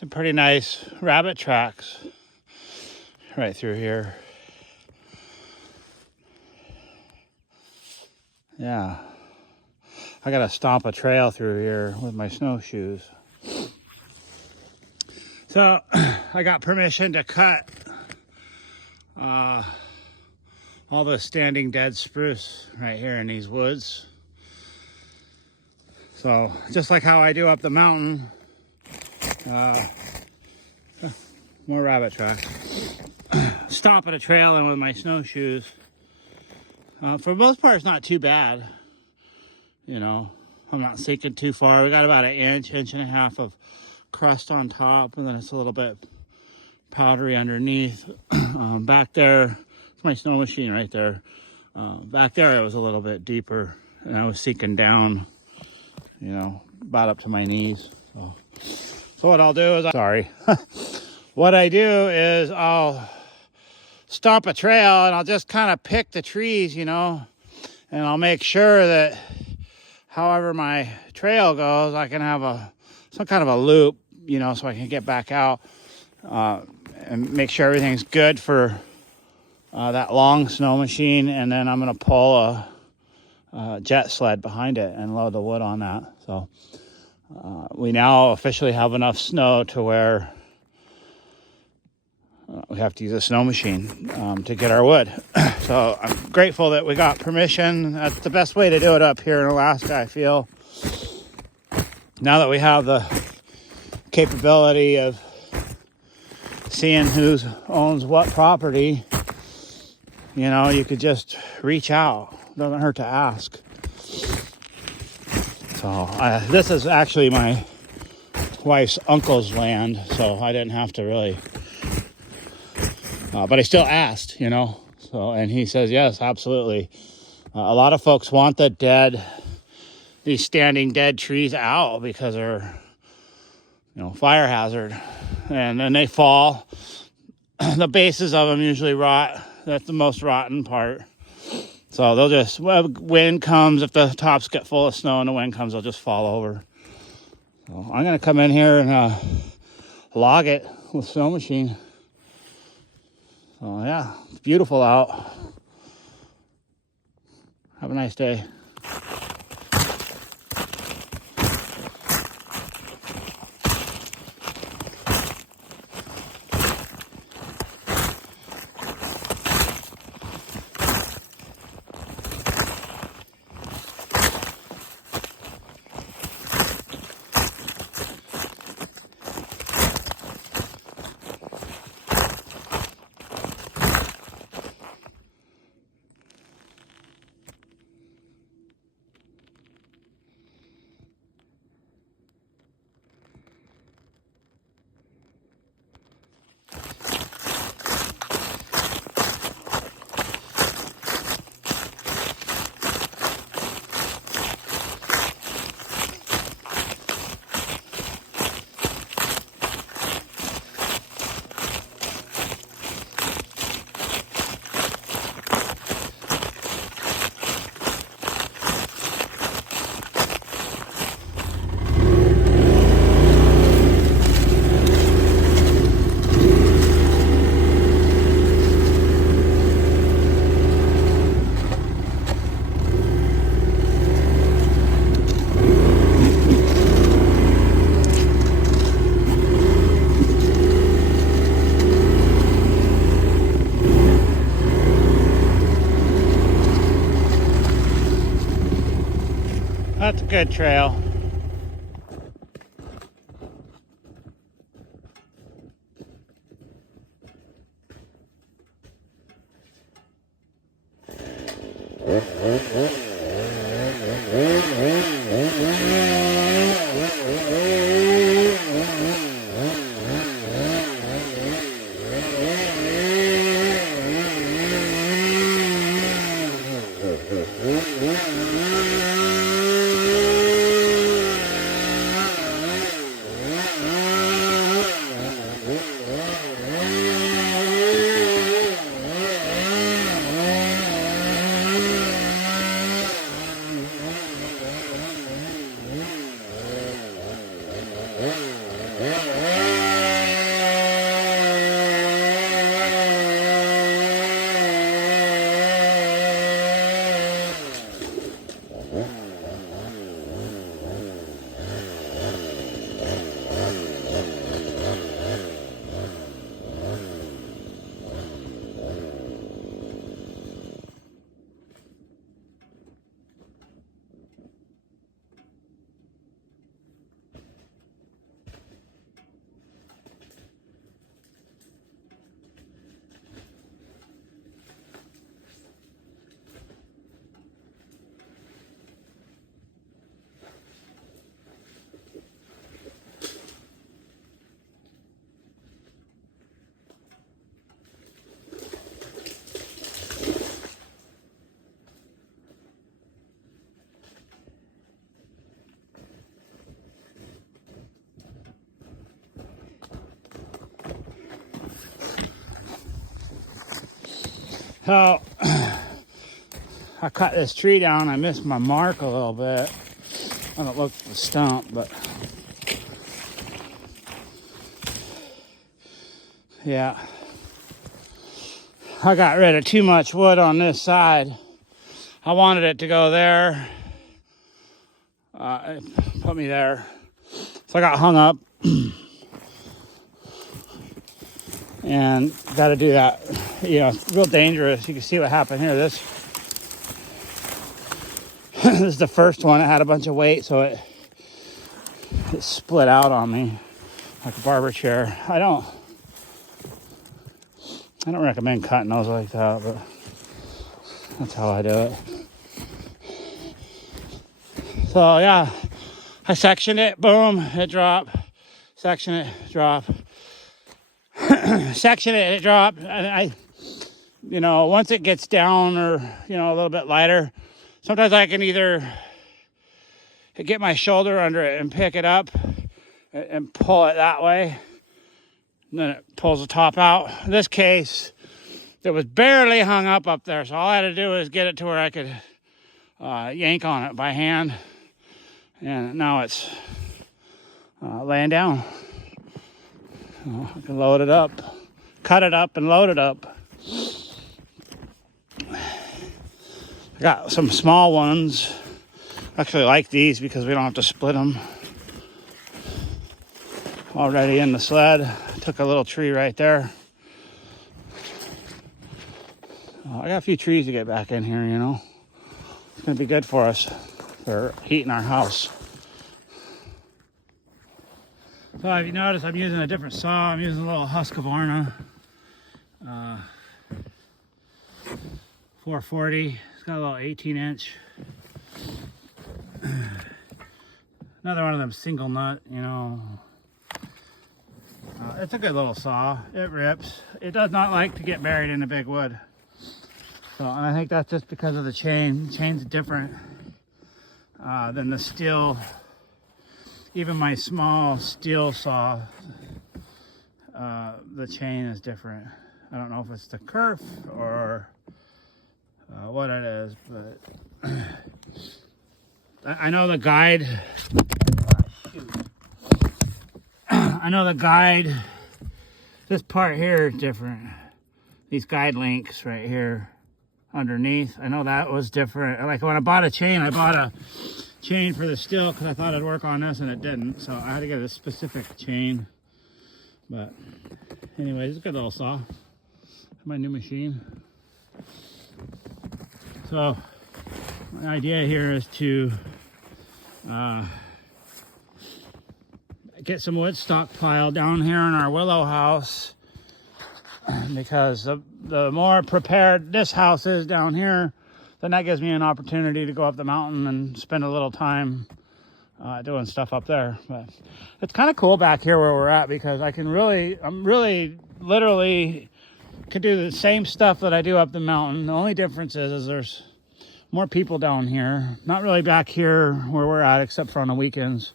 some pretty nice rabbit tracks right through here. Yeah, I gotta stomp a trail through here with my snowshoes. So I got permission to cut all the standing dead spruce right here in these woods. So just like how I do up the mountain, more rabbit tracks. Stomping a trail in with my snowshoes. For the most part, it's not too bad. You know, I'm not sinking too far. We got about an inch and a half of crust on top, and then it's a little bit powdery underneath. Back there, it's my snow machine right there. Back there, it was a little bit deeper, and I was sinking down, you know, about up to my knees. So what I'll do is, what I do is I'll stomp a trail, and I'll just kind of pick the trees, you know, and I'll make sure that however my trail goes, I can have some kind of a loop, you know, so I can get back out and make sure everything's good for that long snow machine. And then I'm going to pull a jet sled behind it and load the wood on that. So we now officially have enough snow to where we have to use a snow machine to get our wood. So I'm grateful that we got permission. That's the best way to do it up here in Alaska, I feel. Now that we have the capability of seeing who owns what property, you know, you could just reach out. Doesn't hurt to ask. So this is actually my wife's uncle's land, so I didn't have to really... but I still asked, you know, so, and he says, yes, absolutely. A lot of folks want these standing dead trees out because they're, you know, fire hazard. And then they fall. The bases of them usually rot. That's the most rotten part. So they'll just, wind comes, if the tops get full of snow and the wind comes, they'll just fall over. So I'm going to come in here and log it with snow machine. So yeah, it's beautiful out. Have a nice day. That's a good trail. So I cut this tree down. I missed my mark a little bit. I don't look at the stump, but yeah. I got rid of too much wood on this side. I wanted it to go there. It put me there. So I got hung up. And got to do that. You know, it's real dangerous. You can see what happened here. This is the first one. It had a bunch of weight, so it split out on me like a barber chair. I don't recommend cutting those like that, but that's how I do it. So yeah, I sectioned it. Boom, it dropped. Section it, drop. Section it, it dropped. And I, you know, once it gets down or, you know, a little bit lighter, sometimes I can either get my shoulder under it and pick it up and pull it that way. And then it pulls the top out. In this case, it was barely hung up there. So all I had to do was get it to where I could yank on it by hand. And now it's laying down. I can load it up, cut it up and load it up. I got some small ones. I actually like these because we don't have to split them. Already in the sled. I took a little tree right there. I got a few trees to get back in here, you know. It's gonna be good for us for heating our house. So if you notice, I'm using a different saw. I'm using a little Husqvarna 440. It's got a little 18-inch. Another one of them single nut, you know. It's a good little saw. It rips. It does not like to get buried in the big wood. So, and I think that's just because of the chain. The chain's different than the steel. Even my small steel saw, the chain is different. I don't know if it's the kerf or what it is, but I know the guide. I know the guide. This part here is different. These guide links right here underneath. I know that was different. Like when I bought a chain, I bought a chain for the steel because I thought it'd work on this and it didn't, so I had to get a specific chain. But anyways, it's a good little saw. My new machine. So my idea here is to get some wood stockpile down here in our willow house, because the more prepared this house is down here, then that gives me an opportunity to go up the mountain and spend a little time doing stuff up there. But it's kind of cool back here where we're at, because I'm really literally could do the same stuff that I do up the mountain. The only difference is there's more people down here. Not really back here where we're at, except for on the weekends.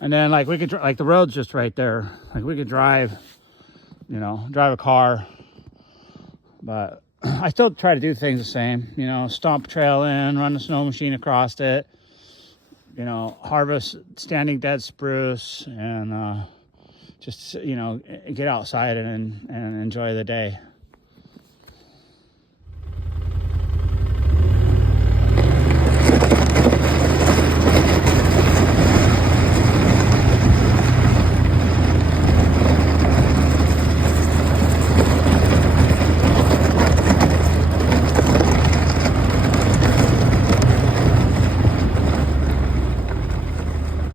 And then like we could, like the road's just right there. Like we could drive, you know, drive a car. But I still try to do things the same, you know, stomp trail in, run the snow machine across it, you know, harvest standing dead spruce, and just, you know, get outside and enjoy the day.